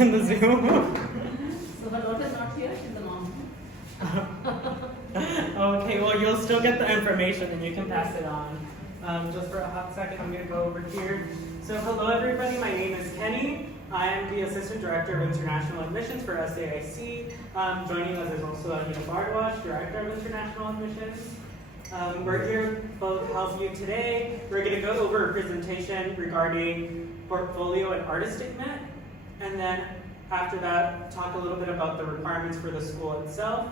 in the Zoom. So her daughter's not here, she's the mom. Okay, well, you'll still get the information and you can pass it on. Just for a hot second, I'm going to go over here. So hello everybody, my name is Kenny. I'm the Assistant Director of International Admissions for SAIC. Joining us is also Anita Bardwaj, Director of International Admissions. We're here to both help you today. We're going to go over a presentation regarding portfolio and artist statement. And then after that, talk a little bit about the requirements for the school itself.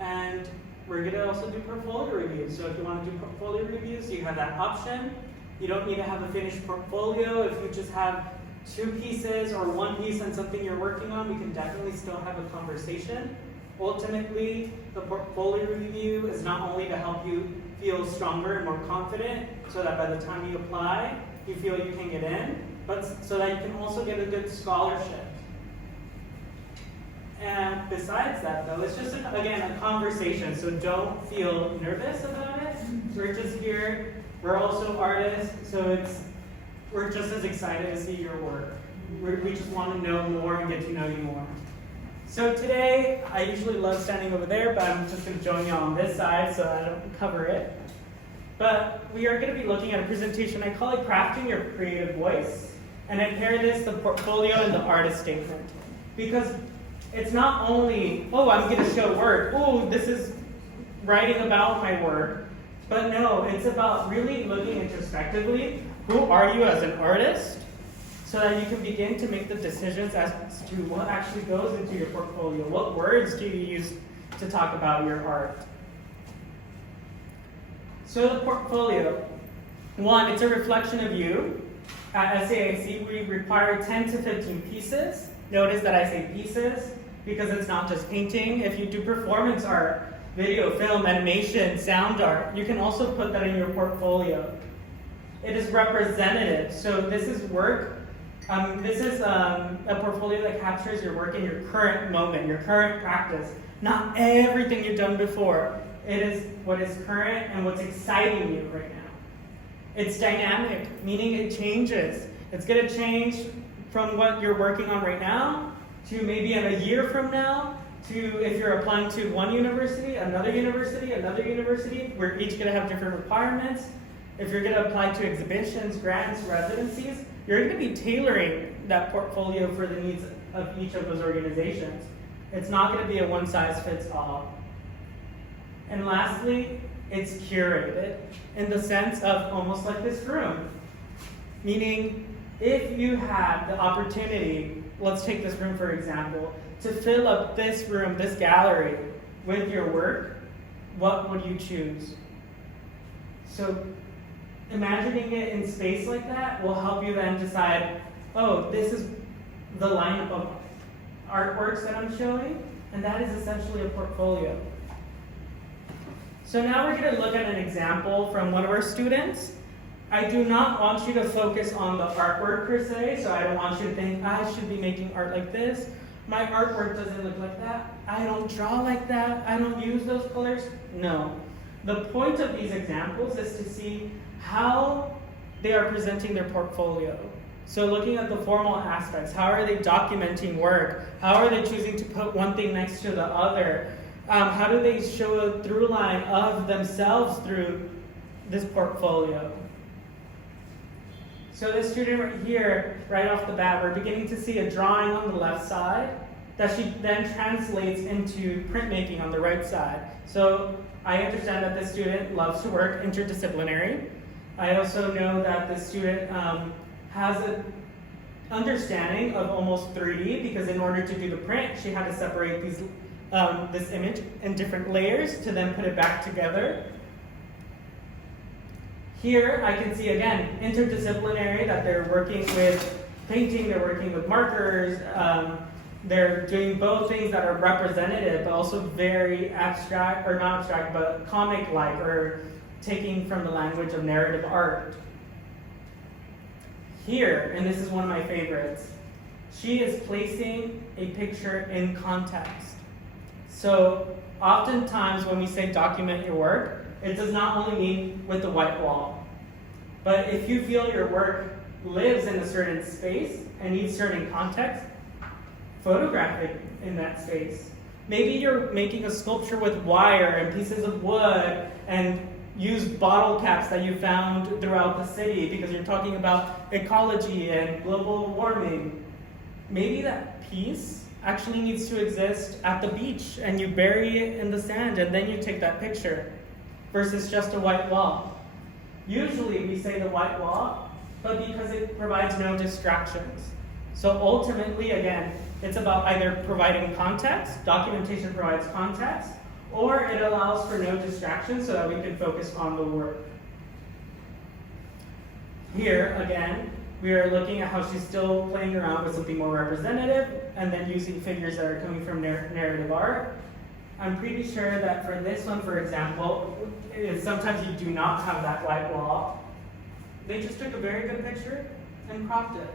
And we're going to also do portfolio reviews. So if you want to do portfolio reviews, you have that option. You don't need to have a finished portfolio. If you just have 2 pieces or 1 piece on something you're working on, we can definitely still have a conversation. Ultimately, the portfolio review is not only to help you feel stronger and more confident so that by the time you apply, you feel you can get in, but so that you can also get a good scholarship. And besides that, though, it's just, again, a conversation, so don't feel nervous about it. We're just here. We're also artists, so we're just as excited to see your work. We just want to know more and get to know you more. So today, I usually love standing over there, but I'm just going to join you on this side so I don't cover it. But we are going to be looking at a presentation. I call it Crafting Your Creative Voice. And I pair this, the portfolio and the artist statement. Because it's not only, oh, I'm going to show work. Oh, this is writing about my work. But no, it's about really looking introspectively. Who are you as an artist? So that you can begin to make the decisions as to what actually goes into your portfolio. What words do you use to talk about your art? So the portfolio. 1, it's a reflection of you. At SAIC, we require 10 to 15 pieces. Notice that I say pieces because it's not just painting. If you do performance art, video, film, animation, sound art, you can also put that in your portfolio. It is representative. So this is work. This is a portfolio that captures your work in your current moment, your current practice. Not everything you've done before. It is what is current and what's exciting you right now. It's dynamic, meaning it changes. It's going to change from what you're working on right now to maybe in a year from now to if you're applying to one university, another university, another university. We're each going to have different requirements. If you're going to apply to exhibitions, grants, residencies, you're going to be tailoring that portfolio for the needs of each of those organizations. It's not going to be a one-size-fits-all. And lastly, it's curated in the sense of almost like this room. Meaning, if you had the opportunity, let's take this room for example, to fill up this room, this gallery, with your work, what would you choose? So, imagining it in space like that will help you then decide, oh, this is the lineup of artworks that I'm showing, and that is essentially a portfolio. So now we're going to look at an example from one of our students. I do not want you to focus on the artwork per se, so I don't want you to think, I should be making art like this. My artwork doesn't look like that. I don't draw like that. I don't use those colors. No. The point of these examples is to see how they are presenting their portfolio. So looking at the formal aspects, how are they documenting work? How are they choosing to put one thing next to the other? How do they show a through line of themselves through this portfolio? So this student right here, right off the bat, we're beginning to see a drawing on the left side that she then translates into printmaking on the right side. So I understand that this student loves to work interdisciplinary. I also know that the student has an understanding of almost 3D because in order to do the print, she had to separate this image in different layers to then put it back together. Here I can see again, interdisciplinary, that they're working with painting, they're working with markers, they're doing both things that are representative, but also very abstract, or not abstract, but comic-like, or taking from the language of narrative art. Here, and this is one of my favorites, she is placing a picture in context. So oftentimes when we say document your work, it does not only mean with the white wall. But if you feel your work lives in a certain space and needs certain context, photograph it in that space. Maybe you're making a sculpture with wire and pieces of wood and use bottle caps that you found throughout the city because you're talking about ecology and global warming. Maybe that piece actually needs to exist at the beach and you bury it in the sand and then you take that picture versus just a white wall. Usually we say the white wall, but because it provides no distractions. So ultimately, again, it's about either providing context, documentation provides context, or it allows for no distractions so that we can focus on the work. Here, again, we are looking at how she's still playing around with something more representative and then using figures that are coming from narrative art. I'm pretty sure that for this one, for example, sometimes you do not have that white wall. They just took a very good picture and cropped it.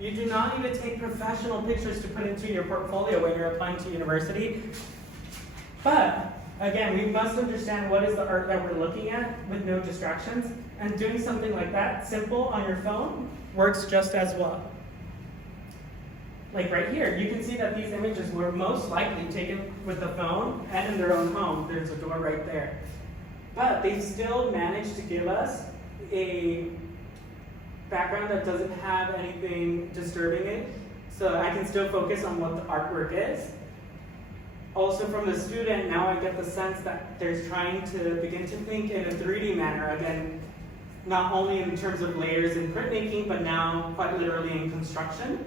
You do not need to take professional pictures to put into your portfolio when you're applying to university. But again, we must understand what is the art that we're looking at with no distractions, and doing something like that, simple on your phone, works just as well. Like right here, you can see that these images were most likely taken with the phone and in their own home. There's a door right there. But they still managed to give us a background that doesn't have anything disturbing it, so I can still focus on what the artwork is. Also from the student, now I get the sense that they're trying to begin to think in a 3D manner, again, not only in terms of layers in printmaking, but now quite literally in construction.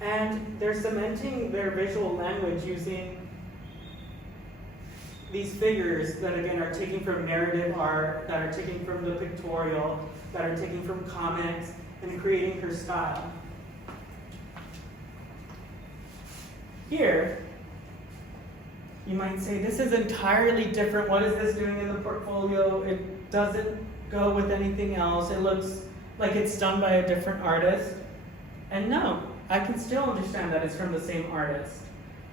And they're cementing their visual language using these figures that again are taken from narrative art, that are taken from the pictorial, that are taken from comics, and creating her style. Here, you might say, this is entirely different. What is this doing in the portfolio? It doesn't go with anything else. It looks like it's done by a different artist. And no, I can still understand that it's from the same artist.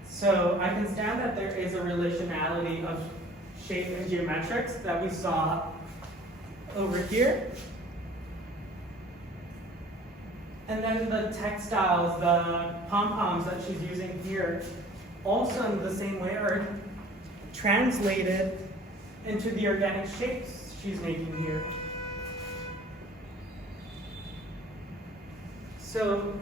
So I can stand that there is a relationality of shape and geometrics that we saw over here. And then the textiles, the pom-poms that she's using here, also in the same way are translated into the organic shapes she's making here. So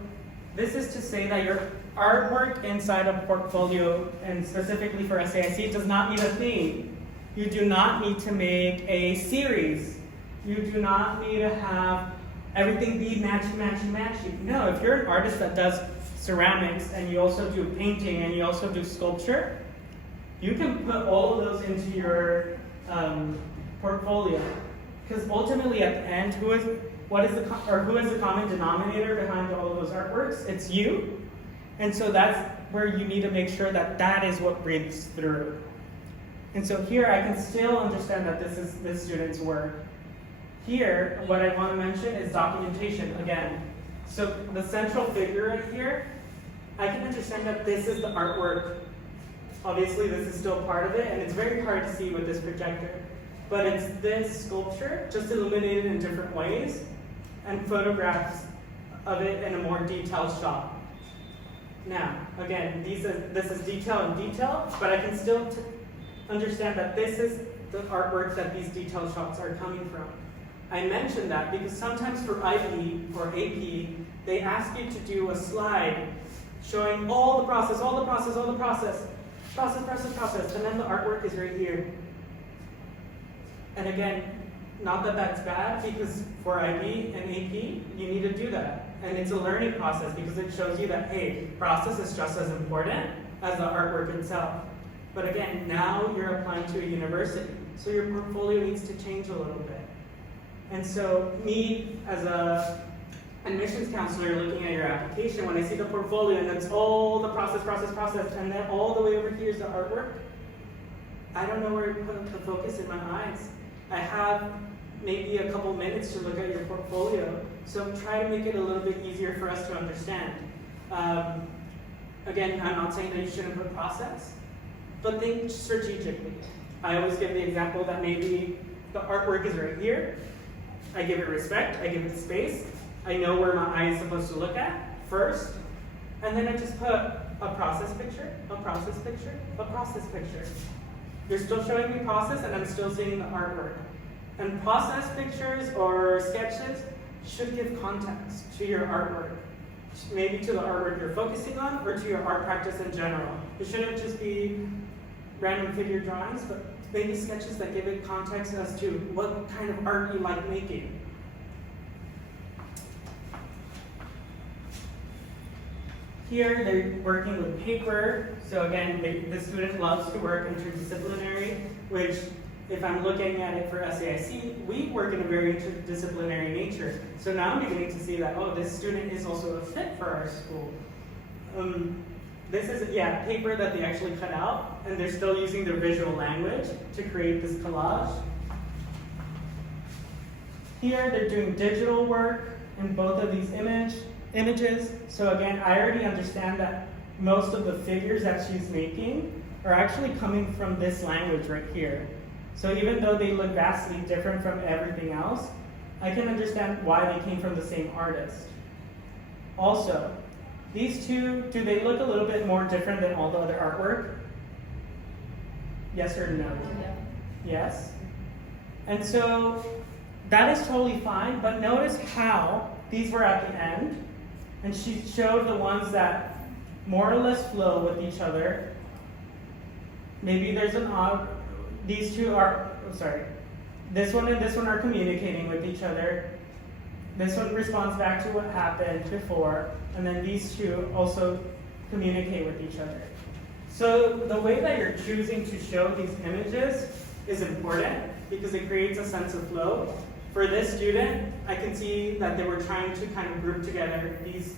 this is to say that your artwork inside a portfolio, and specifically for SAIC, does not need a theme. You do not need to make a series. You do not need to have everything be matchy, matchy, matchy. No, if you're an artist that does ceramics and you also do painting and you also do sculpture, you can put all of those into your portfolio. Because ultimately at the end, who is the common denominator behind all of those artworks? It's you. And so that's where you need to make sure that that is what breathes through. And so here I can still understand that this is this student's work. Here, what I want to mention is documentation again. So the central figure right here, I can understand that this is the artwork. Obviously this is still part of it, and it's very hard to see with this projector. But it's this sculpture, just illuminated in different ways, and photographs of it in a more detailed shot. Now, again, this is detail and detail, but I can still understand that this is the artwork that these detailed shots are coming from. I mentioned that because sometimes for IB or AP, they ask you to do a slide showing all the process, process, and then the artwork is right here. And again, not that that's bad, because for IB and AP, you need to do that. And it's a learning process because it shows you that, hey, process is just as important as the artwork itself. But again, now you're applying to a university, so your portfolio needs to change a little bit. And so me, as a admissions counselor looking at your application, when I see the portfolio and it's all the process, and then all the way over here is the artwork, I don't know where to put the focus in my eyes. I have maybe a couple minutes to look at your portfolio, so try to make it a little bit easier for us to understand. Again, I'm not saying that you shouldn't put process, but think strategically. I always give the example that maybe the artwork is right here. I give it respect, I give it space. I know where my eye is supposed to look at first, And then I just put a process picture, a process picture, a process picture. You're still showing me process and I'm still seeing the artwork. And process pictures or sketches should give context to your artwork. Maybe to the artwork you're focusing on or to your art practice in general. It shouldn't just be random figure drawings, but maybe sketches that give it context as to what kind of art you like making. Here they're working with paper, so again, the student loves to work interdisciplinary, which if I'm looking at it for SAIC, we work in a very interdisciplinary nature. So now I'm beginning to see that, oh, this student is also a fit for our school. This is, paper that they actually cut out, and they're still using their visual language to create this collage. Here, they're doing digital work in both of these images. So again, I already understand that most of the figures that she's making are actually coming from this language right here. So even though they look vastly different from everything else, I can understand why they came from the same artist. Also, these two, do they look a little bit more different than all the other artwork? Yes or no? Yeah. Yes? And so that is totally fine, but notice how these were at the end, and she showed the ones that more or less flow with each other. Maybe there's an odd, these two are, this one and this one are communicating with each other. This one responds back to what happened before, and then these two also communicate with each other. So the way that you're choosing to show these images is important because it creates a sense of flow. For this student, I can see that they were trying to kind of group together these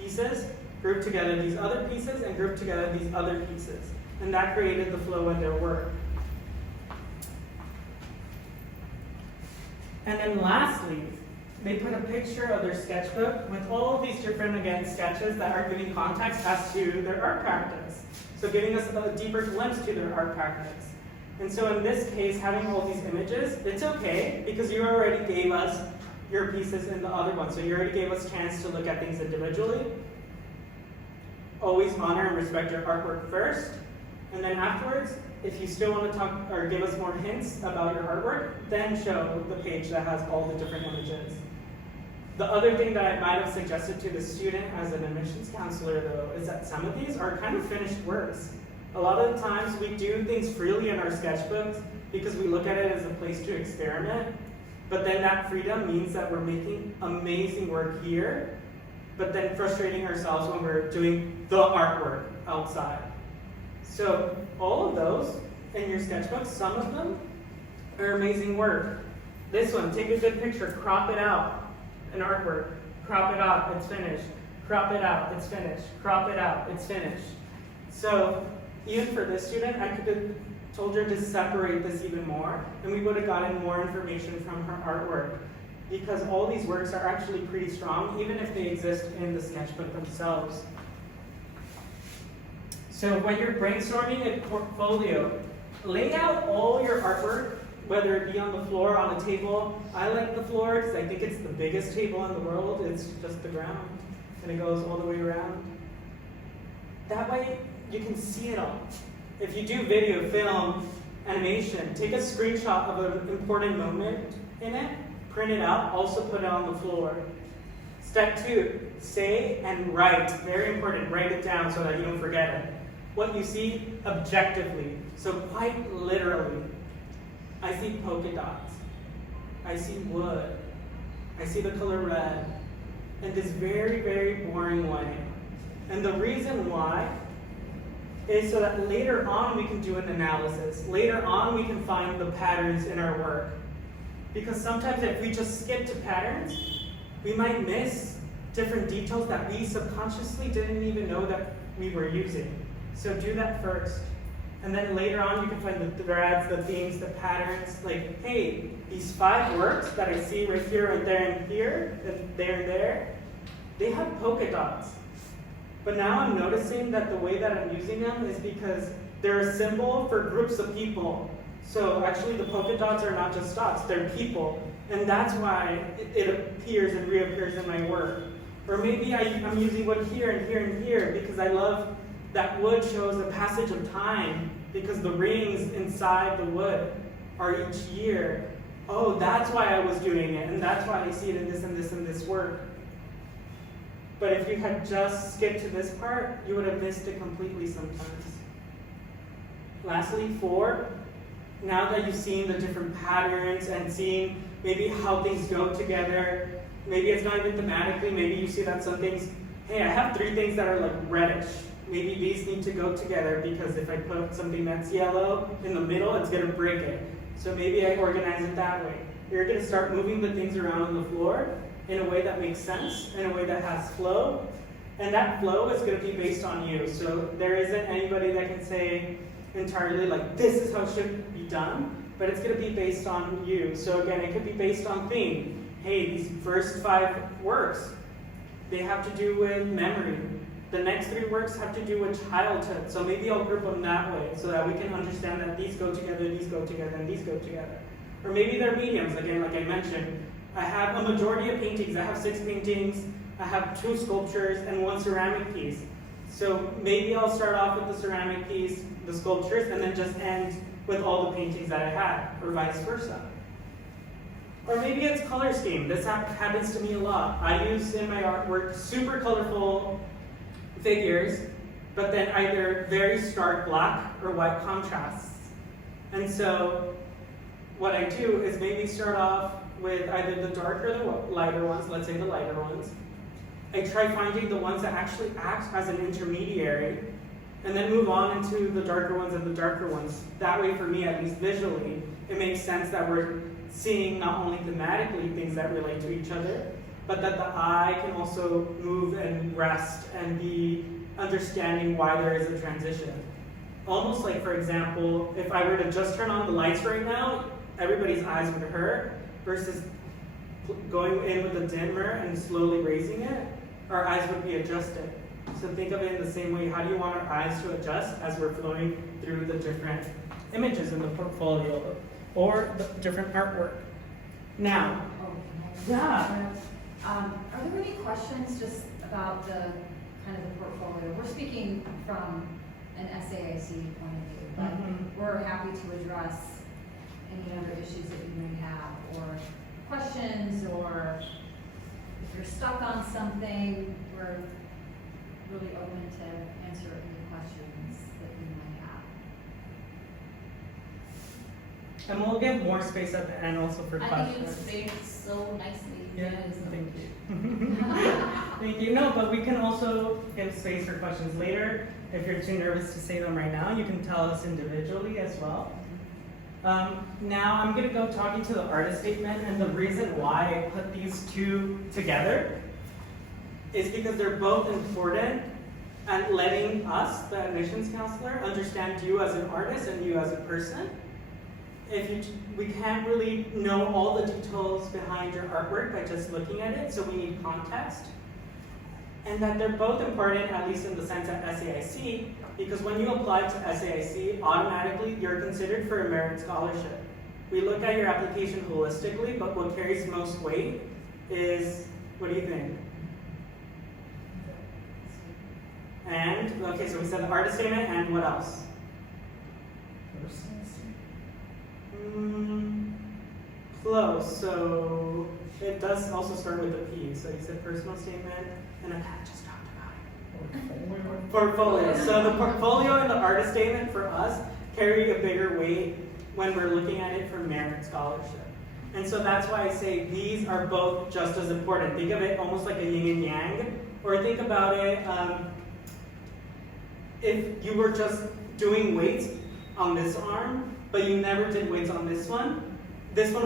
pieces, group together these other pieces, and group together these other pieces. And that created the flow in their work. And then lastly, they put a picture of their sketchbook with all of these different, again, sketches that are giving context as to their art practice. So giving us a deeper glimpse to their art practice. And so in this case, having all these images, it's okay because you already gave us your pieces in the other one. So you already gave us a chance to look at things individually. Always honor and respect your artwork first. And then afterwards, if you still want to talk or give us more hints about your artwork, then show the page that has all the different images. The other thing that I might have suggested to the student as an admissions counselor, though, is that some of these are kind of finished works. A lot of the times we do things freely in our sketchbooks because we look at it as a place to experiment, but then that freedom means that we're making amazing work here, but then frustrating ourselves when we're doing the artwork outside. So all of those in your sketchbook, some of them are amazing work. This one, take a good picture, crop it out, an artwork. Crop it out, it's finished. Crop it out, it's finished. Crop it out, it's finished. So even for this student, I could have told her to separate this even more, and we would have gotten more information from her artwork. Because all these works are actually pretty strong, even if they exist in the sketchbook themselves. So when you're brainstorming a portfolio, lay out all your artwork, whether it be on the floor, on a table. I like the floor because I think it's the biggest table in the world. It's just the ground, and it goes all the way around. That way, you can see it all. If you do video, film, animation, take a screenshot of an important moment in it, print it out, also put it on the floor. Step 2, say and write. Very important, write it down so that you don't forget it. What you see objectively, so quite literally. I see polka dots. I see wood. I see the color red. In this very, very boring way. And the reason why is so that later on we can do an analysis. Later on we can find the patterns in our work. Because sometimes if we just skip to patterns, we might miss different details that we subconsciously didn't even know that we were using. So do that first. And then later on you can find the threads, the themes, the patterns. Like, hey, these 5 works that I see right here, right there, and here, and there, they have polka dots. But now I'm noticing that the way that I'm using them is because they're a symbol for groups of people. So actually the polka dots are not just dots, they're people. And that's why it appears and reappears in my work. Or maybe I'm using wood here and here and here because I love that wood shows the passage of time because the rings inside the wood are each year. Oh, that's why I was doing it, and that's why I see it in this and this and this work. But if you had just skipped to this part, you would have missed it completely sometimes. Lastly, 4, now that you've seen the different patterns and seeing maybe how things go together, maybe it's not even thematically, maybe you see that some things, hey, I have 3 things that are like reddish. Maybe these need to go together because if I put something that's yellow in the middle, it's gonna break it. So maybe I organize it that way. You're gonna start moving the things around on the floor in a way that makes sense, in a way that has flow. And that flow is gonna be based on you. So there isn't anybody that can say entirely like, this is how it should be done, but it's gonna be based on you. So again, it could be based on theme. Hey, these first 5 works, they have to do with memory. The next 3 works have to do with childhood. So maybe I'll group them that way so that we can understand that these go together, and these go together. Or maybe they're mediums, again, like I mentioned. I have a majority of paintings. I have 6 paintings, I have 2 sculptures, and 1 ceramic piece. So maybe I'll start off with the ceramic piece, the sculptures, and then just end with all the paintings that I had, or vice versa. Or maybe it's color scheme. This happens to me a lot. I use in my artwork super colorful figures, but then either very stark black or white contrasts. And so what I do is maybe start off with either the darker or the lighter ones, let's say the lighter ones. I try finding the ones that actually act as an intermediary, and then move on into the darker ones and the darker ones. That way, for me, at least visually, it makes sense that we're seeing not only thematically things that relate to each other, but that the eye can also move and rest and be understanding why there is a transition. Almost like, for example, if I were to just turn on the lights right now, everybody's eyes would hurt, versus going in with a dimmer and slowly raising it, our eyes would be adjusted. So think of it in the same way. How do you want our eyes to adjust as we're flowing through the different images in the portfolio or the different artwork? Now, yeah. Are there any questions just about the kind of the portfolio? We're speaking from an SAIC point of view, but we're happy to address any other issues that you may have, or questions, or if you're stuck on something, we're really open to answer any questions that you might have. And we'll give more space at the end also for I questions. think you explained it so nicely. Yeah, thank you. Thank you. No, but we can also give space for questions later. If you're too nervous to say them right now, you can tell us individually as well. Now I'm going to go talking to the artist statement, and the reason why I put these 2 together is because they're both important at letting us, the admissions counselor, understand you as an artist and you as a person. We can't really know all the details behind your artwork by just looking at it, so we need context. And that they're both important, at least in the sense at SAIC, because when you apply to SAIC, automatically you're considered for a merit scholarship. We look at your application holistically, but what carries most weight is, what do you think? And, okay, so we said the artist statement, and what else? Close. So it does also start with a P. So you said personal statement, and I kind of just talked about it. Portfolio. So the portfolio and the artist statement for us carry a bigger weight when we're looking at it for merit scholarship. And so that's why I say these are both just as important. Think of it almost like a yin and yang, or think about it, if you were just doing weights on this arm, but you never did weights on this one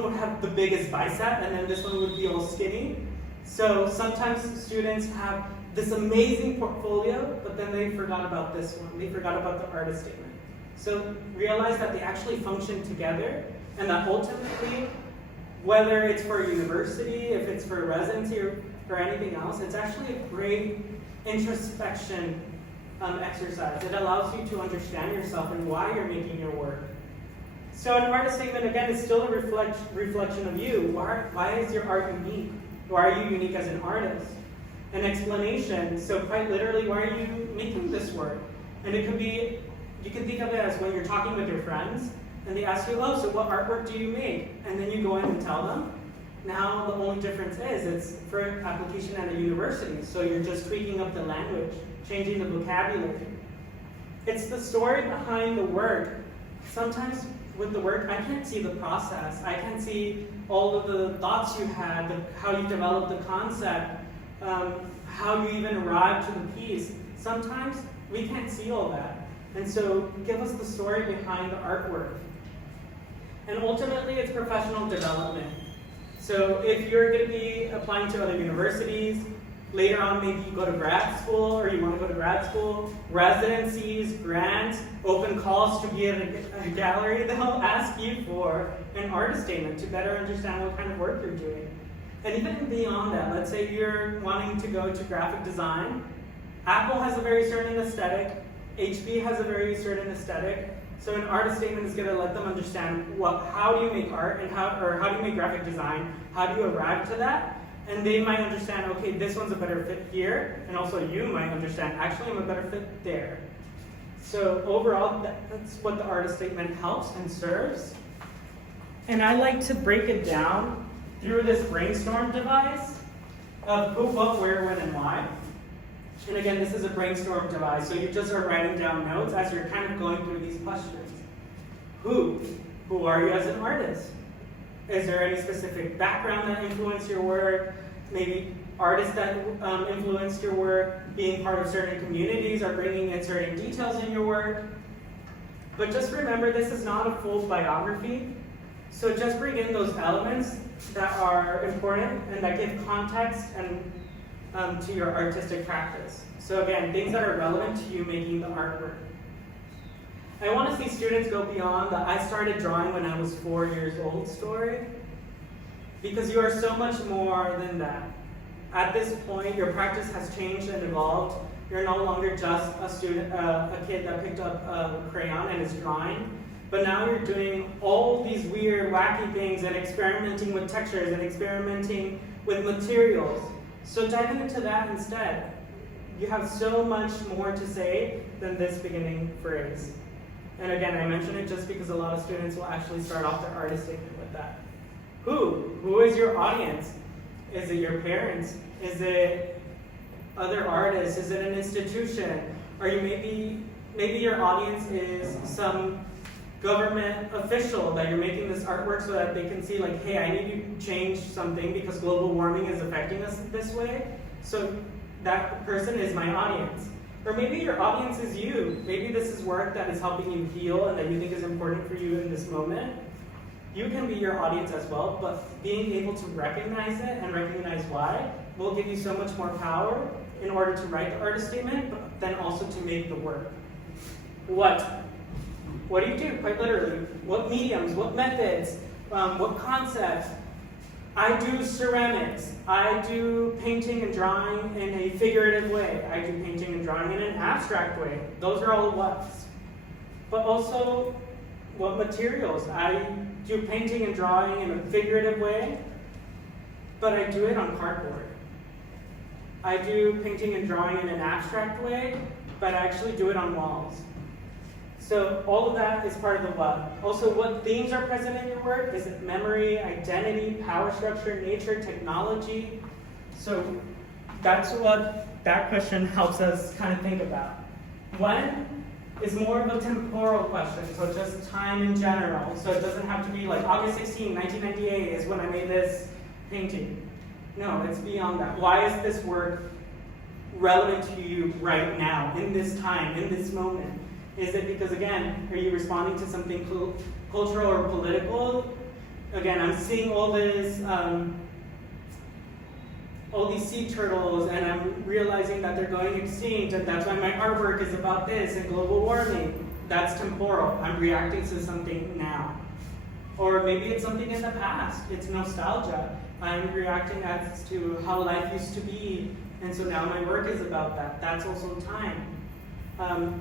would have the biggest bicep, and then this one would be all skinny. So sometimes students have this amazing portfolio, but then they forgot about this one. They forgot about the artist statement. So realize that they actually function together, and that ultimately, whether it's for a university, if it's for a residency, or anything else, it's actually a great introspection exercise. It allows you to understand yourself and why you're making your work. So an artist statement, again, is still a reflection of you. Why is your art unique? Why are you unique as an artist? an explanation. So quite literally, why are you making this work? And it could be, you can think of it as when you're talking with your friends, and they ask you, oh, so what artwork do you make? And then you go in and tell them. Now the only difference is it's for application at a university, so you're just tweaking up the language, changing the vocabulary. It's the story behind the work. Sometimes with the work, I can't see the process. I can't see all of the thoughts you had, how you developed the concept, how you even arrived to the piece. Sometimes we can't see all that. And so give us the story behind the artwork. And ultimately, it's professional development. So if you're going to be applying to other universities, later on maybe you go to grad school or you want to go to grad school, residencies, grants, open calls to be at a gallery, they'll ask you for an artist statement to better understand what kind of work you're doing. And even beyond that, let's say you're wanting to go to graphic design. Apple has a very certain aesthetic, HP has a very certain aesthetic. So an artist statement is going to let them understand how do you make art and how do you make graphic design, how do you arrive to that, and they might understand, okay, this one's a better fit here, and also you might understand, actually I'm a better fit there. So overall, that's what the artist statement helps and serves. And I like to break it down through this brainstorm device of who, what, where, when, and why. And again, this is a brainstorm device, so you just are writing down notes as you're kind of going through these questions. Who? Who are you as an artist? Is there any specific background that influenced your work? Maybe artists that influenced your work, being part of certain communities or bringing in certain details in your work. But just remember, this is not a full biography, so just bring in those elements that are important and that give context and to your artistic practice. So again, things that are relevant to you making the artwork. I want to see students go beyond the I started drawing when I was 4 years old story, because you are so much more than that. At this point, your practice has changed and evolved. You're no longer just a student, a kid that picked up a crayon and is drawing, but now you're doing all these weird, wacky things and experimenting with textures and experimenting with materials. So dive into that instead. You have so much more to say than this beginning phrase. And again, I mention it just because a lot of students will actually start off their artist statement with that. Who? Who is your audience? Is it your parents? Is it other artists? Is it an institution? Or you maybe your audience is some government official that you're making this artwork so that they can see like, hey, I need to change something because global warming is affecting us this way. So that person is my audience. Or maybe your audience is you. Maybe this is work that is helping you heal and that you think is important for you in this moment. You can be your audience as well, but being able to recognize it and recognize why will give you so much more power in order to write the artist statement, but then also to make the work. What do you do, quite literally? What mediums, what methods, what concepts? I do ceramics. I do painting and drawing in a figurative way. I do painting and drawing in an abstract way. Those are all what's. But also, what materials? I do painting and drawing in a figurative way, but I do it on cardboard. I do painting and drawing in an abstract way, but I actually do it on walls. So all of that is part of the what. Also, what themes are present in your work? Is it memory, identity, power structure, nature, technology? So that's what that question helps us kind of think about. When is more of a temporal question, so just time in general. So it doesn't have to be like August 16, 1998 is when I made this painting. No, it's beyond that. Why is this work relevant to you right now, in this time, in this moment? Is it because, again, are you responding to something cultural or political? Again, I'm seeing all this, all these sea turtles, and I'm realizing that they're going extinct, and that's why my artwork is about this and global warming. That's temporal. I'm reacting to something now. Or maybe it's something in the past. It's nostalgia. I'm reacting as to how life used to be, and so now my work is about that. That's also time.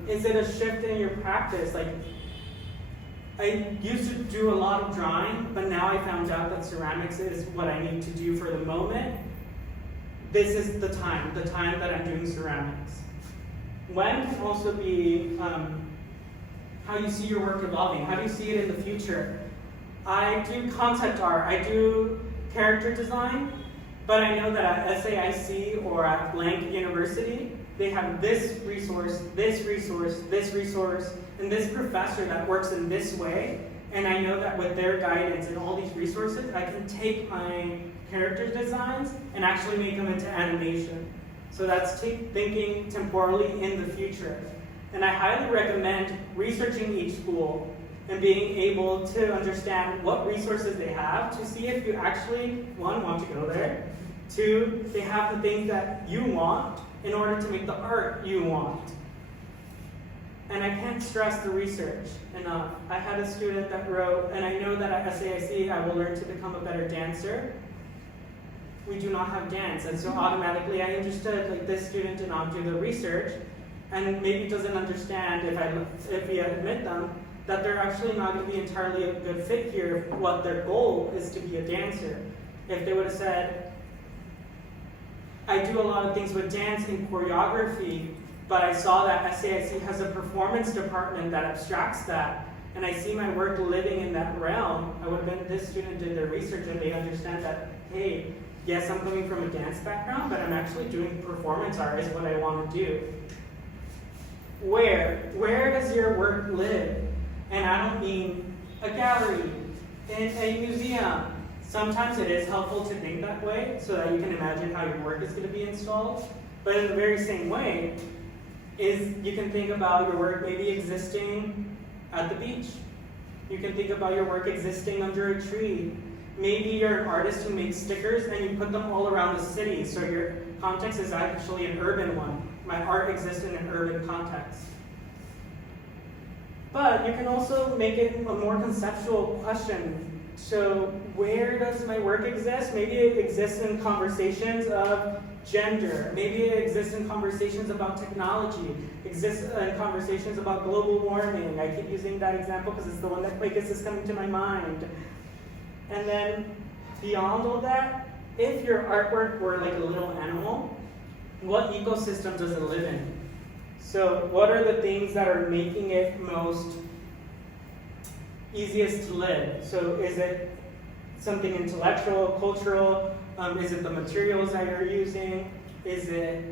Is it a shift in your practice? Like, I used to do a lot of drawing, but now I found out that ceramics is what I need to do for the moment. this is the time that I'm doing ceramics. When can also be how you see your work evolving. How do you see it in the future? I do concept art, I do character design, but I know that at SAIC or at Blank University, they have this resource, this resource, this resource, and this professor that works in this way. And I know that with their guidance and all these resources, I can take my character designs and actually make them into animation. So that's thinking temporally in the future. And I highly recommend researching each school and being able to understand what resources they have to see if you actually, one, want to go there, two, they have the things that you want in order to make the art you want. And I can't stress the research enough. I had a student that wrote, and I know that at SAIC I will learn to become a better dancer. We do not have dance, and so automatically I understood like this student did not do the research, and maybe doesn't understand if we admit them that they're actually not going to be entirely a good fit here. What their goal is to be a dancer. If they would have said, I do a lot of things with dance and choreography, but I saw that SAIC has a performance department that abstracts that, and I see my work living in that realm, I would have been, this student did their research and they understand that, hey, yes, I'm coming from a dance background, but I'm actually doing performance art is what I want to do. Where does your work live? And I don't mean a gallery, in a museum. Sometimes it is helpful to think that way so that you can imagine how your work is going to be installed. But in the very same way, you can think about your work maybe existing at the beach. You can think about your work existing under a tree. Maybe you're an artist who makes stickers and you put them all around the city, so your context is actually an urban one. My art exists in an urban context. But you can also make it a more conceptual question. So where does my work exist? Maybe it exists in conversations of gender. Maybe it exists in conversations about technology. Exists in conversations about global warming. I keep using that example because it's the one that quickest is coming to my mind. And then beyond all that, if your artwork were like a little animal, what ecosystem does it live in? So what are the things that are making it most easiest to live? So is it something intellectual, cultural? Is it the materials that you're using? Is it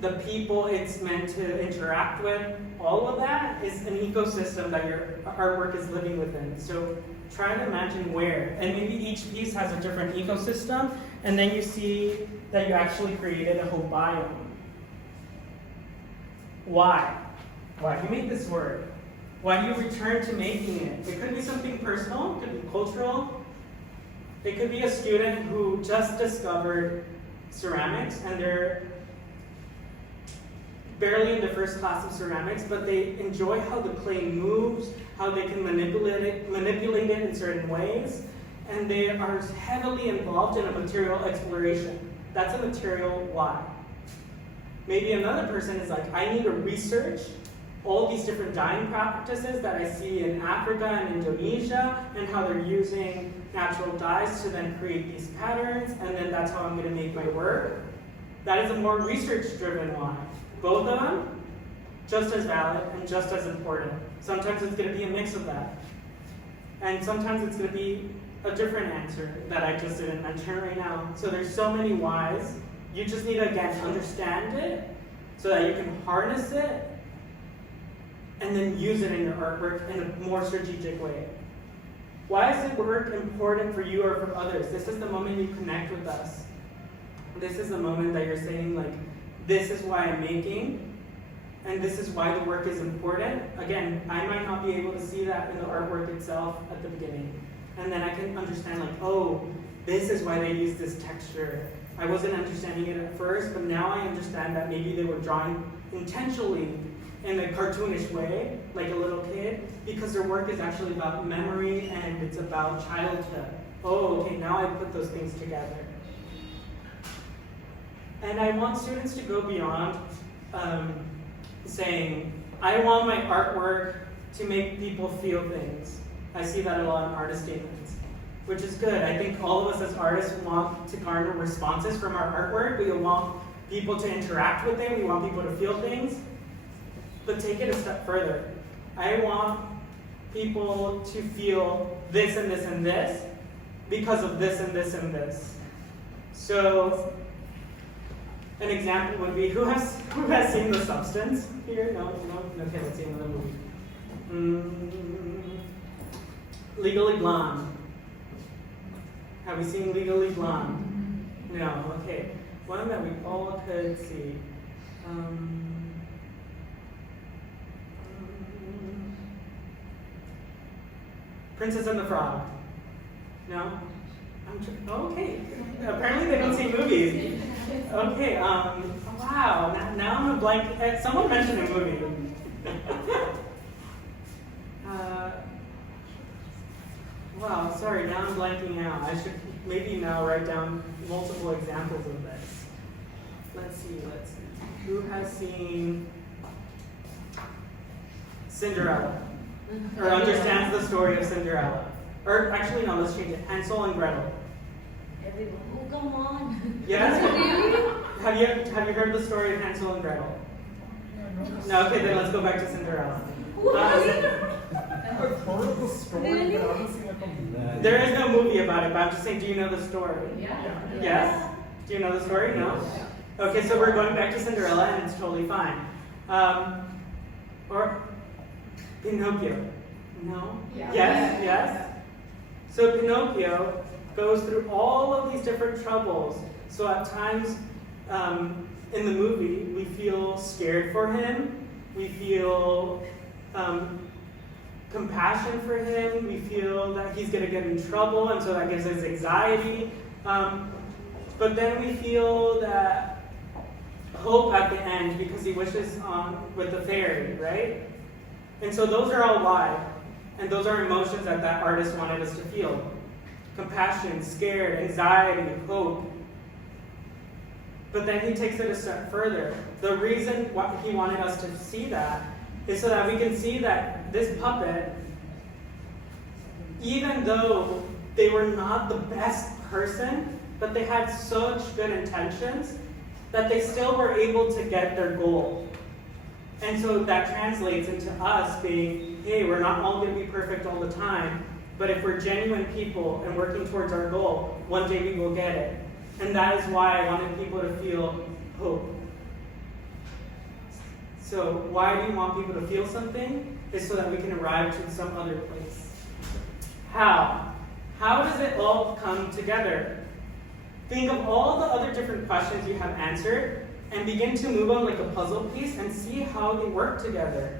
the people it's meant to interact with? All of that is an ecosystem that your artwork is living within. So try to imagine where. And maybe each piece has a different ecosystem, and then you see that you actually created a whole biome. Why? Why do you make this work? Why do you return to making it? It could be something personal, it could be cultural. It could be a student who just discovered ceramics and they're barely in the first class of ceramics, but they enjoy how the clay moves, how they can manipulate it in certain ways, and they are heavily involved in a material exploration. That's a material why. Maybe another person is like, I need to research all these different dyeing practices that I see in Africa and Indonesia, and how they're using natural dyes to then create these patterns, and then that's how I'm going to make my work. That is a more research-driven one. Both of them, just as valid and just as important. Sometimes it's going to be a mix of that. And sometimes it's going to be a different answer that I just didn't mention right now. So there's so many whys. You just need to, again, understand it so that you can harness it and then use it in your artwork in a more strategic way. Why is the work important for you or for others? This is the moment you connect with us. This is the moment that you're saying, like, this is why I'm making, and this is why the work is important. Again, I might not be able to see that in the artwork itself at the beginning. And then I can understand, like, oh, this is why they use this texture. I wasn't understanding it at first, but now I understand that maybe they were drawing intentionally in a cartoonish way, like a little kid, because their work is actually about memory and it's about childhood. Oh, okay, now I put those things together. And I want students to go beyond saying, I want my artwork to make people feel things. I see that a lot in artist statements. which is good. I think all of us as artists want to garner responses from our artwork. We want people to interact with it. We want people to feel things. But take it a step further. I want people to feel this and this and this because of this and this and this. So, an example would be, who has seen The Substance here? No? Okay, let's see another movie. Legally Blonde. Have we seen Legally Blonde? No, okay. One that we all could see. Princess and the Frog. No? Okay. Apparently they don't see movies. Okay, wow. Now I'm a blank. Someone mentioned a movie. Wow, sorry, now I'm blanking out. I should maybe now write down multiple examples of this. Let's see. Who has seen Cinderella? Or understands the story of Cinderella? Or actually, no, let's change it. Hansel and Gretel. Everyone, oh, come on. Yes? Have you heard the story of Hansel and Gretel? No, okay, then let's go back to Cinderella. There is no movie about it, but I'm just saying, do you know the story? Yeah. Yes? Do you know the story? No? Okay, so we're going back to Cinderella, and it's totally fine. Or Pinocchio. No? Yeah. Yes? So Pinocchio goes through all of these different troubles. So at times in the movie, we feel scared for him. We feel compassion for him. We feel that he's going to get in trouble, and so that gives us anxiety. But then we feel that hope at the end because he wishes with the fairy, right? And so those are all live, and those are emotions that artist wanted us to feel. Compassion, scared, anxiety, hope. But then he takes it a step further. The reason why he wanted us to see that is so that we can see that this puppet, even though they were not the best person, but they had such good intentions, that they still were able to get their goal. And so that translates into us being, hey, we're not all going to be perfect all the time, but if we're genuine people and working towards our goal, one day we will get it. And that is why I wanted people to feel hope. So why do you want people to feel something? Is so that we can arrive to some other place. How? How does it all come together? Think of all the other different questions you have answered and begin to move on like a puzzle piece and see how they work together.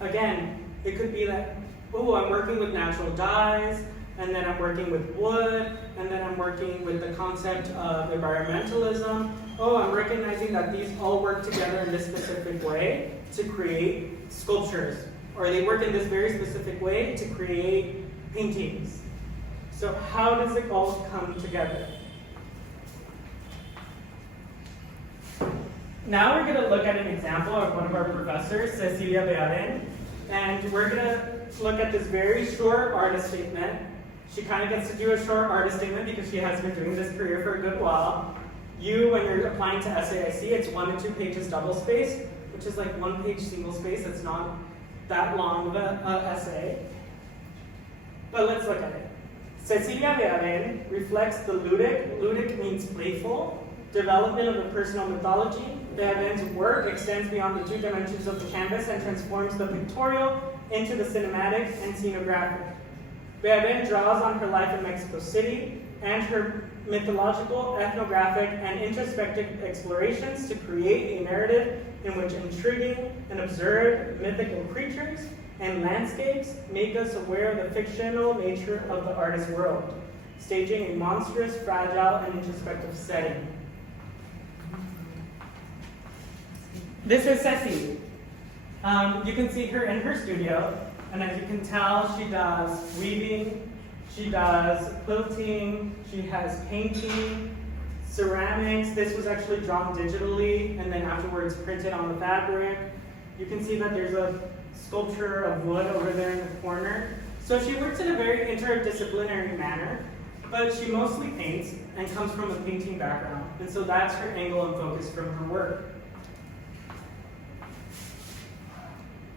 Again, it could be that, oh, I'm working with natural dyes, and then I'm working with wood, and then I'm working with the concept of environmentalism. Oh, I'm recognizing that these all work together in this specific way to create sculptures, or they work in this very specific way to create paintings. So how does it all come together? Now we're going to look at an example of one of our professors, Cecilia Beaven, and we're going to look at this very short artist statement. She kind of gets to do a short artist statement because she has been doing this career for a good while. When you're applying to SAIC, it's 1 to 2 pages double spaced, which is like 1 page single space. It's not that long of an essay. But let's look at it. Cecilia Beaven reflects the ludic. Ludic means playful. Development of the personal mythology. Beaven's work extends beyond the 2 dimensions of the canvas and transforms the pictorial into the cinematic and scenographic. Beaven draws on her life in Mexico City and her mythological, ethnographic, and introspective explorations to create a narrative in which intriguing and absurd mythical creatures and landscapes make us aware of the fictional nature of the artist's world, staging a monstrous, fragile, and introspective setting. This is Ceci. You can see her in her studio, and as you can tell, she does weaving, she does quilting, she has painting, ceramics. This was actually drawn digitally and then afterwards printed on the fabric. You can see that there's a sculpture of wood over there in the corner. So she works in a very interdisciplinary manner, but she mostly paints and comes from a painting background. And so that's her angle and focus from her work.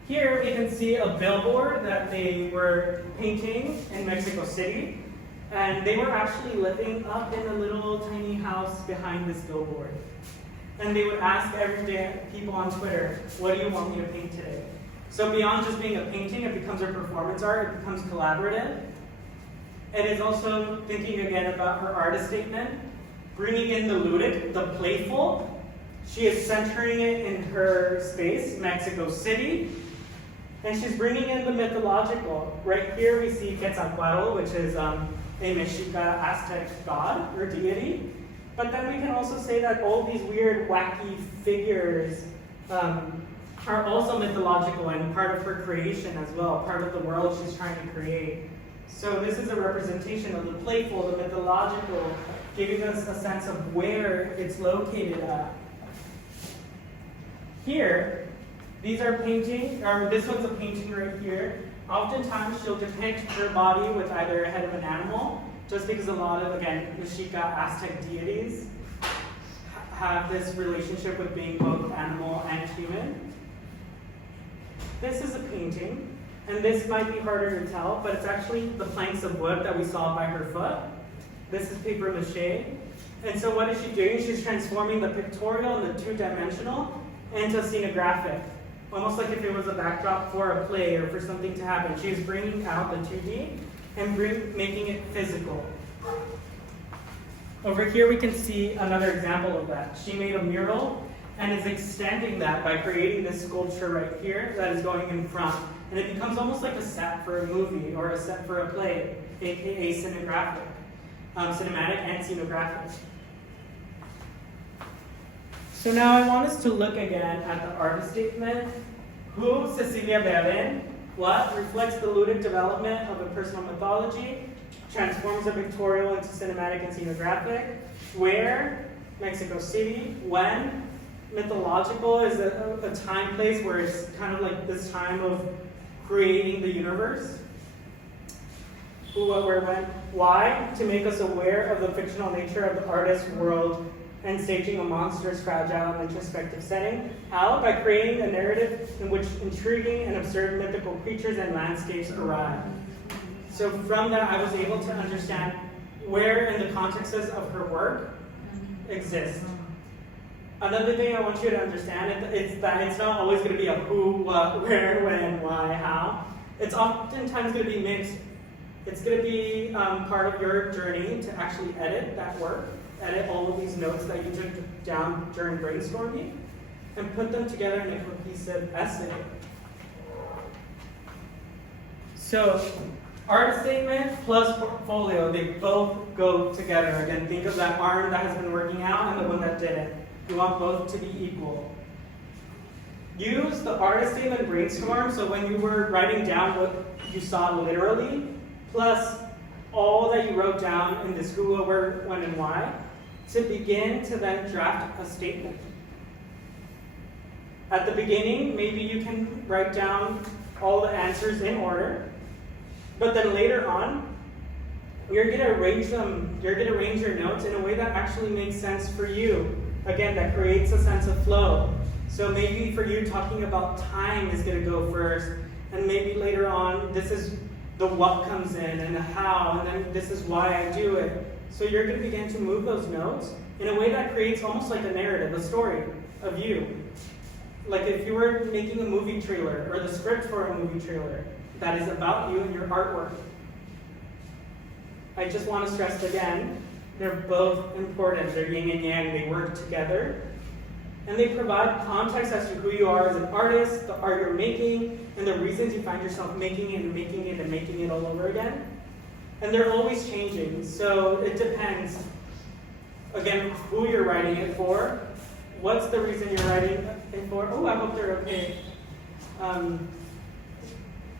Here we can see a billboard that they were painting in Mexico City. And they were actually living up in a little tiny house behind this billboard. And they would ask everyday people on Twitter, what do you want me to paint today? So beyond just being a painting, it becomes a performance art, it becomes collaborative. It is also thinking again about her artist statement, bringing in the ludic, the playful. She is centering it in her space, Mexico City. And she's bringing in the mythological. Right here we see Quetzalcoatl, which is a Mexica Aztec god or deity. But then we can also say that all these weird, wacky figures are also mythological and part of her creation as well, part of the world she's trying to create. So this is a representation of the playful, the mythological, giving us a sense of where it's located at. Here, these are painting, or this one's a painting right here. Oftentimes she'll depict her body with either a head of an animal, just because a lot of, again, Mexica Aztec deities have this relationship with being both animal and human. This is a painting, and this might be harder to tell, but it's actually the planks of wood that we saw by her foot. This is paper mache. And so what is she doing? She's transforming the pictorial and the two-dimensional into scenographic. Almost like if it was a backdrop for a play or for something to happen. She's bringing out the 2D and making it physical. Over here we can see another example of that. She made a mural and is extending that by creating this sculpture right here that is going in front. And it becomes almost like a set for a movie or a set for a play, aka cinematic and scenographic. So now I want us to look again at the artist statement. Who, Cecilia Beben, what reflects the ludic development of a personal mythology, transforms the pictorial into cinematic and scenographic. Where, Mexico City. When, mythological is a time place where it's kind of like this time of creating the universe. Who, what, where, when. Why, to make us aware of the fictional nature of the artist's world and staging a monstrous, fragile, and introspective setting. How? By creating a narrative in which intriguing and absurd mythical creatures and landscapes arrive. So from that, I was able to understand where in the contexts of her work exist. Another thing I want you to understand is that it's not always going to be a who, what, where, when, why, how. It's oftentimes going to be mixed. It's going to be part of your journey to actually edit that work. Edit all of these notes that you took down during brainstorming and put them together in a cohesive essay. So, art statement plus portfolio, they both go together. Again, think of that arm that has been working out and the one that didn't. You want both to be equal. Use the artist statement brainstorm, so when you were writing down what you saw literally, plus all that you wrote down in this who, where, when, and why, to begin to then draft a statement. At the beginning, maybe you can write down all the answers in order, but then later on, you're going to arrange them, you're going to arrange your notes in a way that actually makes sense for you. Again, that creates a sense of flow. So maybe for you, talking about time is going to go first, and maybe later on, this is the what comes in, and the how, and then this is why I do it. So you're going to begin to move those notes in a way that creates almost like a narrative, a story of you. Like if you were making a movie trailer, or the script for a movie trailer, that is about you and your artwork. I just want to stress again, they're both important. They're yin and yang, they work together. And they provide context as to who you are as an artist, the art you're making, and the reasons you find yourself making it and making it and making it all over again. And they're always changing, so it depends, again, who you're writing it for, what's the reason you're writing it for. Oh, I hope they're okay.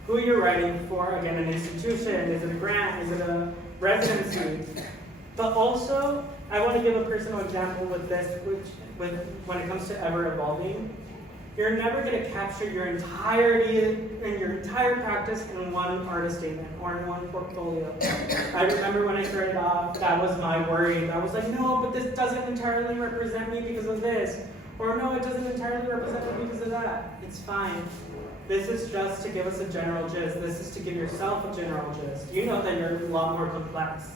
Who you're writing for, again, an institution, is it a grant, is it a residency? But also, I want to give a personal example with this, when it comes to ever evolving. You're never going to capture your entirety and your entire practice in one artist statement or in one portfolio. I remember when I started off, that was my worry. I was like, no, but this doesn't entirely represent me because of this. Or no, it doesn't entirely represent me because of that. It's fine. This is just to give us a general gist. This is to give yourself a general gist. You know that you're a lot more complex.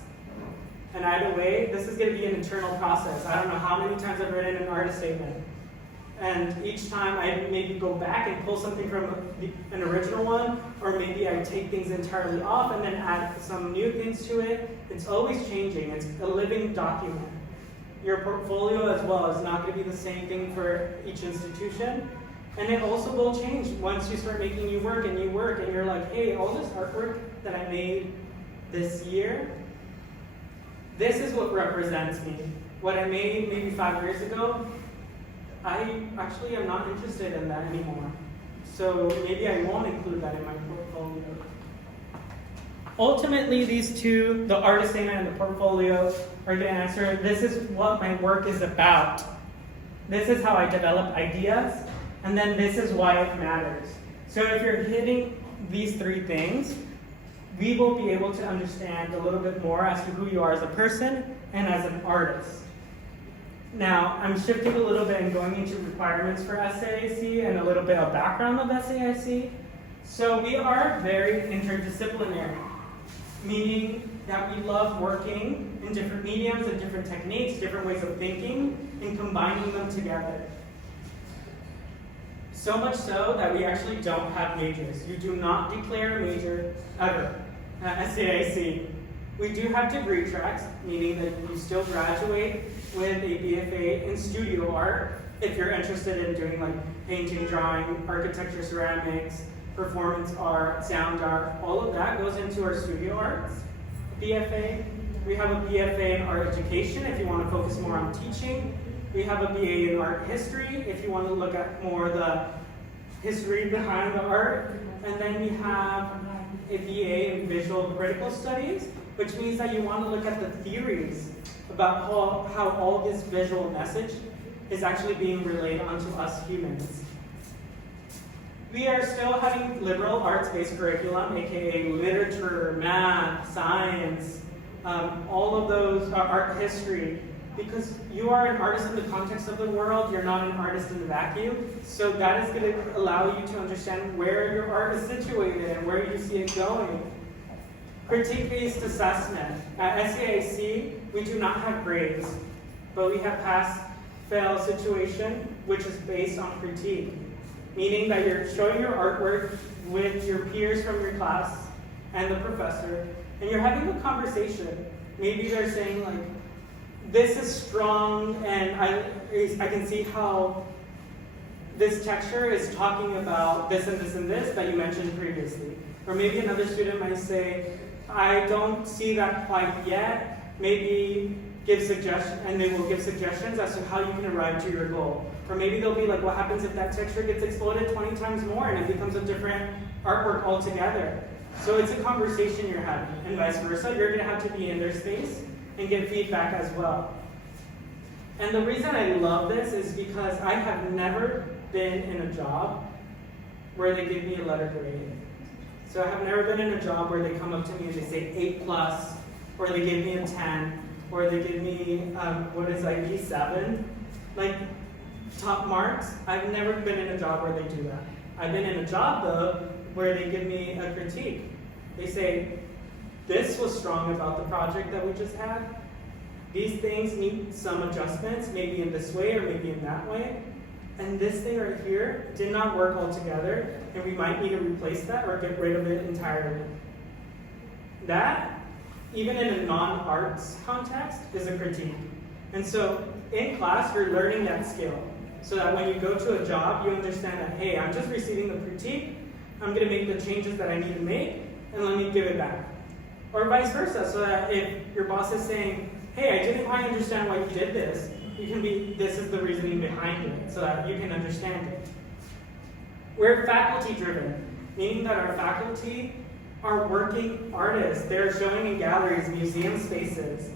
And either way, this is going to be an internal process. I don't know how many times I've written an artist statement. And each time I maybe go back and pull something from an original one, or maybe I take things entirely off and then add some new things to it. It's always changing. It's a living document. Your portfolio as well is not going to be the same thing for each institution. And it also will change once you start making new work, and you're like, hey, all this artwork that I made this year, this is what represents me. What I made maybe 5 years ago, I actually am not interested in that anymore. So maybe I won't include that in my portfolio. Ultimately, these two, the artist statement and the portfolio, are going to answer, this is what my work is about. This is how I develop ideas, and then this is why it matters. So if you're hitting these three things, we will be able to understand a little bit more as to who you are as a person and as an artist. Now, I'm shifting a little bit and going into requirements for SAIC and a little bit of background of SAIC. So we are very interdisciplinary, meaning that we love working in different mediums and different techniques, different ways of thinking, and combining them together. So much so that we actually don't have majors. You do not declare a major ever at SAIC. We do have degree tracks, meaning that you still graduate with a BFA in studio art if you're interested in doing like painting, drawing, architecture, ceramics, performance art, sound art. All of that goes into our studio arts BFA. We have a BFA in art education if you want to focus more on teaching. We have a BA in art history if you want to look at more the history behind the art. And then we have a BA in visual critical studies, which means that you want to look at the theories about how all this visual message is actually being relayed onto us humans. We are still having liberal arts-based curriculum, aka literature, math, science, all of those art history, because you are an artist in the context of the world, you're not an artist in the vacuum, so that is going to allow you to understand where your art is situated and where you see it going. Critique-based assessment. At SAIC, we do not have grades, but we have pass-fail situation, which is based on critique, meaning that you're showing your artwork with your peers from your class and the professor, and you're having a conversation. Maybe they're saying like, this is strong, and I can see how this texture is talking about this and this and this that you mentioned previously. Or maybe another student might say, I don't see that quite yet. Maybe give suggestions, and they will give suggestions as to how you can arrive to your goal. Or maybe they'll be like, what happens if that texture gets exploded 20 times more and it becomes a different artwork altogether? So it's a conversation you're having, and vice versa. You're going to have to be in their space and get feedback as well. And the reason I love this is because I have never been in a job where they give me a letter grade. So I have never been in a job where they come up to me and they say 8+, or they give me a 10, or they give me, B7, like top marks. I've never been in a job where they do that. I've been in a job though, where they give me a critique. They say, this was strong about the project that we just had. These things need some adjustments, maybe in this way or maybe in that way. And this thing right here did not work altogether, and we might need to replace that or get rid of it entirely. That, even in a non-arts context, is a critique. And so in class, you're learning that skill, so that when you go to a job, you understand that, hey, I'm just receiving the critique, I'm going to make the changes that I need to make, and let me give it back. Or vice versa, so that if your boss is saying, hey, I didn't quite understand why you did this, you can be, this is the reasoning behind it, so that you can understand it. We're faculty driven, meaning that our faculty are working artists. They're showing in galleries, museum spaces.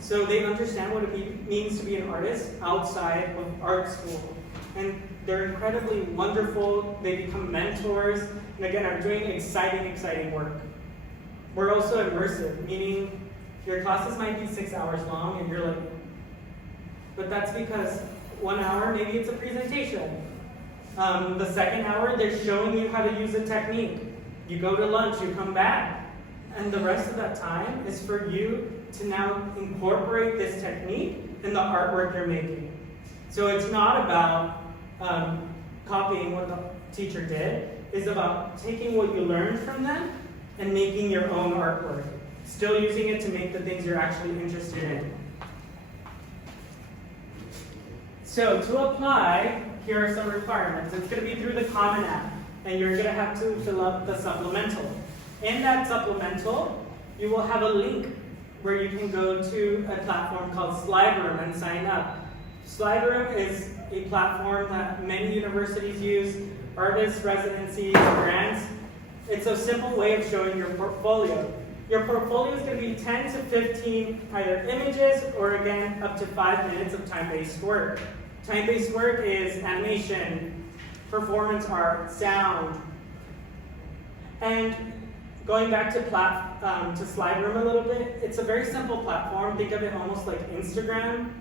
So they understand what it means to be an artist outside of art school. And They're incredibly wonderful. They become mentors, and again, are doing exciting work. We're also immersive, meaning your classes might be 6 hours long, and you're like, but that's because 1 hour, maybe it's a presentation. The second hour, they're showing you how to use a technique. You go to lunch, you come back, and the rest of that time is for you to now incorporate this technique in the artwork you're making. So it's not about copying what the teacher did, it's about taking what you learned from them and making your own artwork. Still using it to make the things you're actually interested in. So to apply, here are some requirements. It's going to be through the Common App, and you're going to have to fill up the supplemental. In that supplemental, you will have a link where you can go to a platform called SlideRoom and sign up. SlideRoom is a platform that many universities use, artists, residencies, grants. It's a simple way of showing your portfolio. Your portfolio is going to be 10 to 15 either images or, again, up to 5 minutes of time-based work. Time-based work is animation, performance art, sound. And going back to SlideRoom a little bit, it's a very simple platform. Think of it almost like Instagram.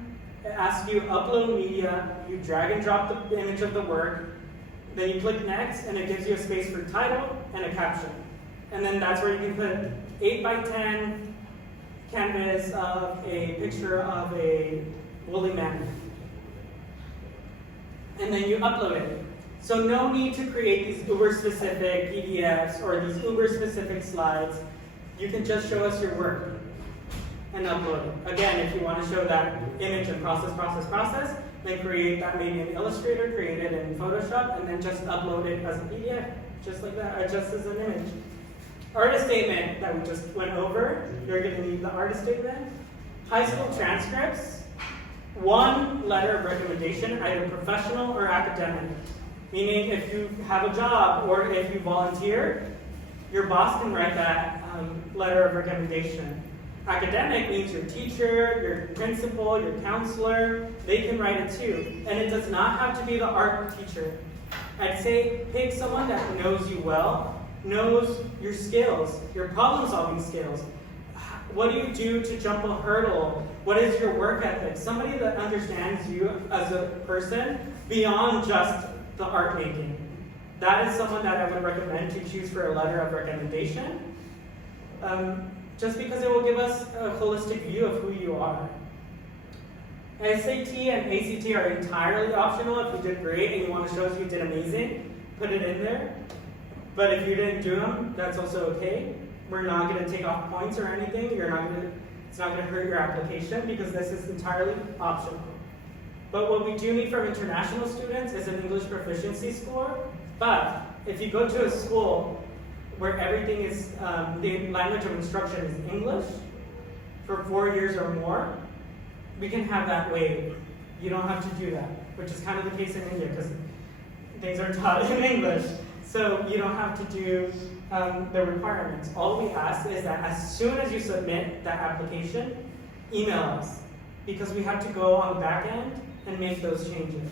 It asks you upload media, you drag and drop the image of the work, then you click next, and it gives you a space for title and a caption. And then that's where you can put 8x10 canvas of a picture of a woolly mammoth. And then you upload it. So no need to create these uber-specific PDFs or these uber-specific slides. You can just show us your work and upload it. Again, if you want to show that image and process, then create that maybe in Illustrator, create it in Photoshop, and then just upload it as a PDF, just like that, just as an image. Artist statement that we just went over, you're going to need the artist statement. High school transcripts, 1 letter of recommendation, either professional or academic. Meaning if you have a job or if you volunteer, your boss can write that letter of recommendation. Academic means your teacher, your principal, your counselor, they can write it too. And it does not have to be the art teacher. I'd say pick someone that knows you well, knows your skills, your problem-solving skills. What do you do to jump a hurdle? What is your work ethic? Somebody that understands you as a person beyond just the art making. That is someone that I would recommend to choose for a letter of recommendation. Just because it will give us a holistic view of who you are. SAT and ACT are entirely optional. If you did great and you want to show us you did amazing, put it in there. But if you didn't do them, that's also okay. We're not going to take off points or anything. It's not going to hurt your application because this is entirely optional. But what we do need from international students is an English proficiency score. But if you go to a school where everything is, the language of instruction is English for 4 years or more, we can have that waived. You don't have to do that, which is kind of the case in India because things are taught in English. So you don't have to do the requirements. All we ask is that as soon as you submit that application, email us because we have to go on the back end and make those changes.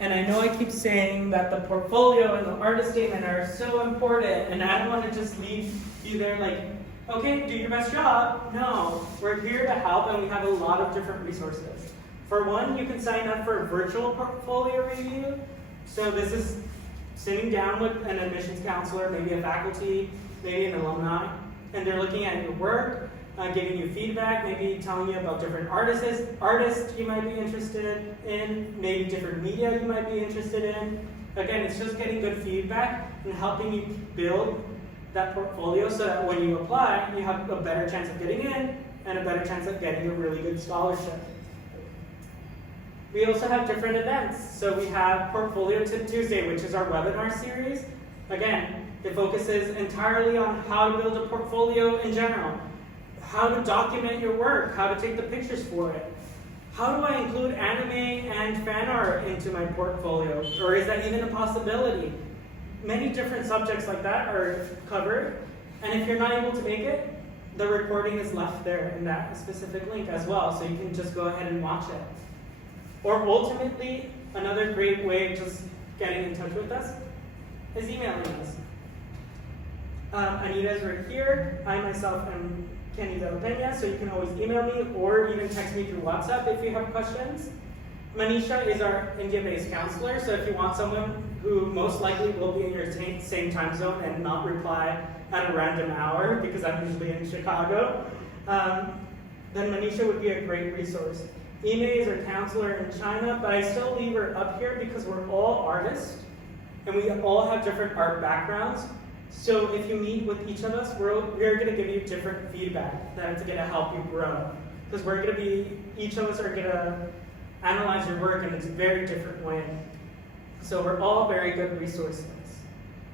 And I know I keep saying that the portfolio and the artist statement are so important, and I don't want to just leave you there like, okay, do your best job. No, we're here to help, and we have a lot of different resources. For one, you can sign up for a virtual portfolio review. So this is sitting down with an admissions counselor, maybe a faculty, maybe an alumni, and they're looking at your work, giving you feedback, maybe telling you about different artists you might be interested in, maybe different media you might be interested in. Again, it's just getting good feedback and helping you build that portfolio so that when you apply, you have a better chance of getting in and a better chance of getting a really good scholarship. We also have different events. So we have Portfolio Tip Tuesday, which is our webinar series. Again, it focuses entirely on how to build a portfolio in general, how to document your work, how to take the pictures for it. How do I include anime and fan art into my portfolio? Or is that even a possibility? Many different subjects like that are covered. And if you're not able to make it, the recording is left there in that specific link as well. So you can just go ahead and watch it. Or ultimately, another great way of just getting in touch with us is emailing us. Anita's right here. I myself am Kenny Del Pena, so you can always email me or even text me through WhatsApp if you have questions. Manisha is our India-based counselor, so if you want someone who most likely will be in your same time zone and not reply at a random hour, because I'm usually in Chicago, then Manisha would be a great resource. Ime is our counselor in China, but I still leave her up here because we're all artists, and we all have different art backgrounds. So if you meet with each of us, we're going to give you different feedback that's going to help you grow. Because each of us are going to analyze your work in a very different way. So we're all very good resources.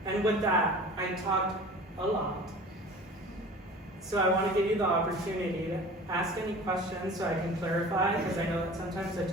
And with that, I talked a lot. So I want to give you the opportunity to ask any questions so I can clarify, because I know that sometimes I